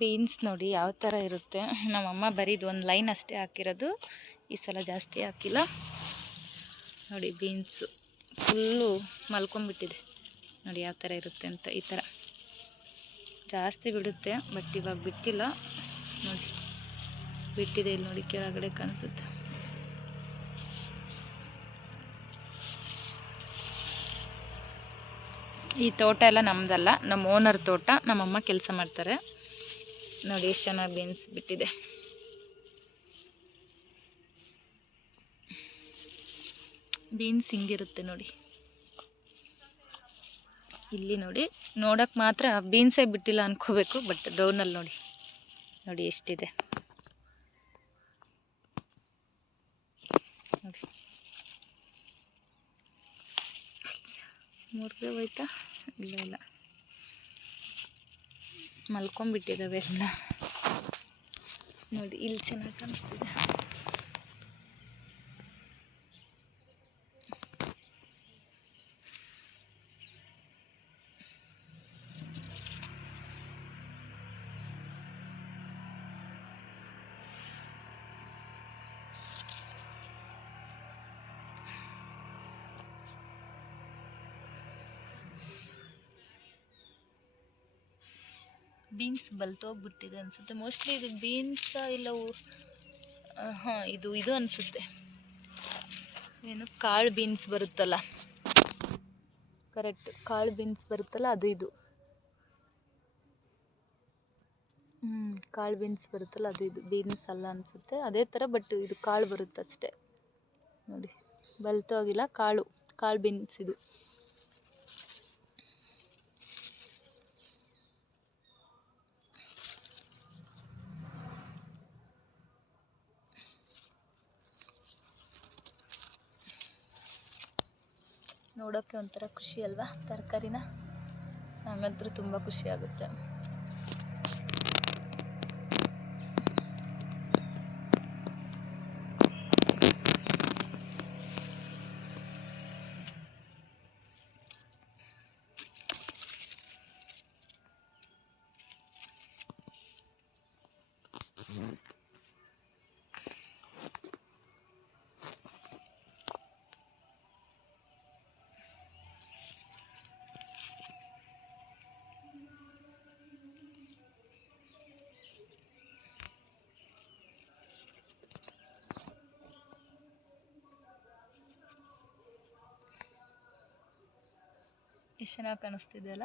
Beans ನೋಡಿ ಯಾವ ಥರ ಇರುತ್ತೆ. ನಮ್ಮಮ್ಮ ಬರೀದು ಒಂದು ಲೈನ್ ಅಷ್ಟೇ ಹಾಕಿರೋದು, ಈ ಸಲ ಜಾಸ್ತಿ ಹಾಕಿಲ್ಲ ನೋಡಿ. ಬೀನ್ಸು ಫುಲ್ಲು ಮಲ್ಕೊಂಡ್ಬಿಟ್ಟಿದೆ ನೋಡಿ ಯಾವ ಥರ ಇರುತ್ತೆ ಅಂತ. ಈ ಥರ ಜಾಸ್ತಿ ಬಿಡುತ್ತೆ, ಬಟ್ ಇವಾಗ ಬಿಟ್ಟಿಲ್ಲ ನೋಡಿ, ಬಿಟ್ಟಿದೆ ಇಲ್ಲಿ ನೋಡಿ, ಕೆಳಗಡೆ ಕಾಣಿಸುತ್ತೆ. ಈ ತೋಟ ಎಲ್ಲ ನಮ್ಮದಲ್ಲ, ನಮ್ಮ ಓನರ್ ತೋಟ, ನಮ್ಮಮ್ಮ ಕೆಲಸ ಮಾಡ್ತಾರೆ ನೋಡಿ. ಎಷ್ಟು ಚೆನ್ನಾಗಿ ಬೀನ್ಸ್ ಬಿಟ್ಟಿದೆ. ಬೀನ್ಸ್ ಹಿಂಗಿರುತ್ತೆ ನೋಡಿ. ಇಲ್ಲಿ ನೋಡಿ, ನೋಡೋಕ್ಕೆ ಮಾತ್ರ ಬೀನ್ಸೇ ಬಿಟ್ಟಿಲ್ಲ ಅನ್ಕೋಬೇಕು, ಬಟ್ ಡೌನಲ್ಲಿ ನೋಡಿ ನೋಡಿ ಎಷ್ಟಿದೆ ನೋಡಿ. ಮುರಿದೇ ಹೋಯ್ತಾ? ಇಲ್ಲ ಇಲ್ಲ, ಮಲ್ಕೊಂಡ್ಬಿಟ್ಟಿದ್ದಾವೆ ಎಲ್ಲ ನೋಡಿ. ಇಲ್ಲಿ ಚೆನ್ನಾಗಿ ಕಾಣಿಸ್ತಿದೆ. ಬೀನ್ಸ್ ಬಲ್ತೋಗ್ಬಿಟ್ಟಿದೆ ಅನಿಸುತ್ತೆ ಮೋಸ್ಟ್ಲಿ. ಇದು ಬೀನ್ಸ್ ಇಲ್ಲ, ಹಾಂ ಇದು ಅನಿಸುತ್ತೆ. ಏನು ಕಾಳು ಬೀನ್ಸ್ ಬರುತ್ತಲ್ಲ, ಕರೆಕ್ಟ್ ಕಾಳು ಬೀನ್ಸ್ ಬರುತ್ತಲ್ಲ, ಅದು ಇದು. ಕಾಳು ಬೀನ್ಸ್ ಬರುತ್ತಲ್ಲ, ಅದು ಇದು. ಬೀನ್ಸ್ ಅಲ್ಲ ಅನಿಸುತ್ತೆ, ಅದೇ ಥರ, ಬಟ್ ಇದು ಕಾಳು ಬರುತ್ತಷ್ಟೆ ನೋಡಿ. ಬಲ್ತೋಗಿಲ್ಲ, ಕಾಳು ಬೀನ್ಸ್ ಇದು. ನೋಡೋಕ್ಕೆ ಒಂಥರ ಖುಷಿ ಅಲ್ವಾ ತರಕಾರಿನ? ನಮಗಂತೂ ತುಂಬ ಖುಷಿ ಆಗುತ್ತೆ. ಎಷ್ಟು ಚೆನ್ನಾಗಿ ಕಾಣಿಸ್ತಿದೆ ಅಲ್ಲ.